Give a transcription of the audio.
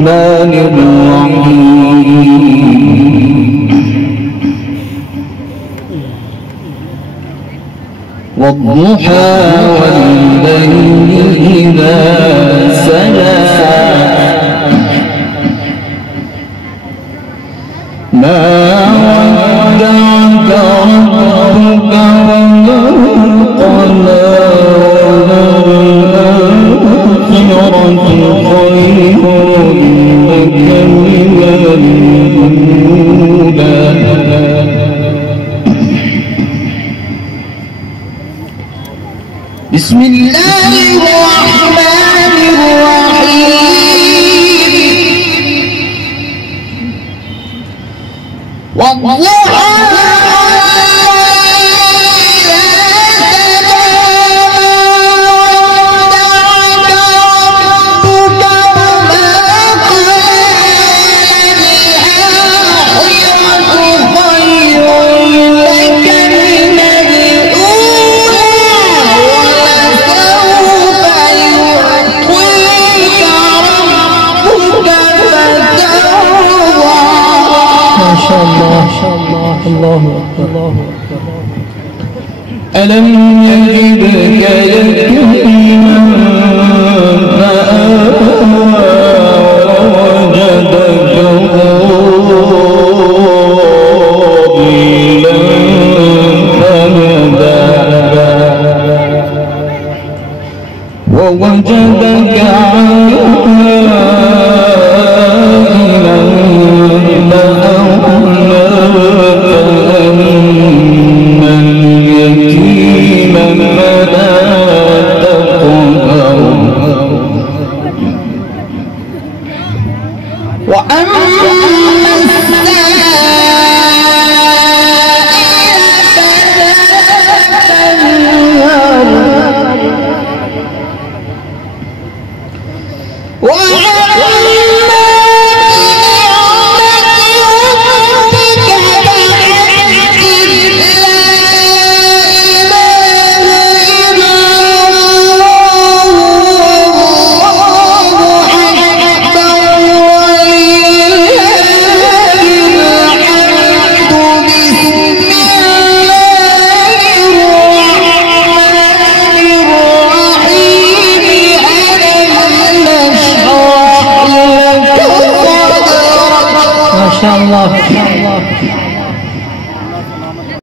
الرحمن الرحيم والضحى والليل إذا سجى ما ودعك ربك وما قلى وللآخرة خير لك من الأولى. بسم الله الرحمن الرحيم والضحى الله أكبر. ألم يجدك يتيما فآوى ووجدك ضالا فهدى ووجدك وأما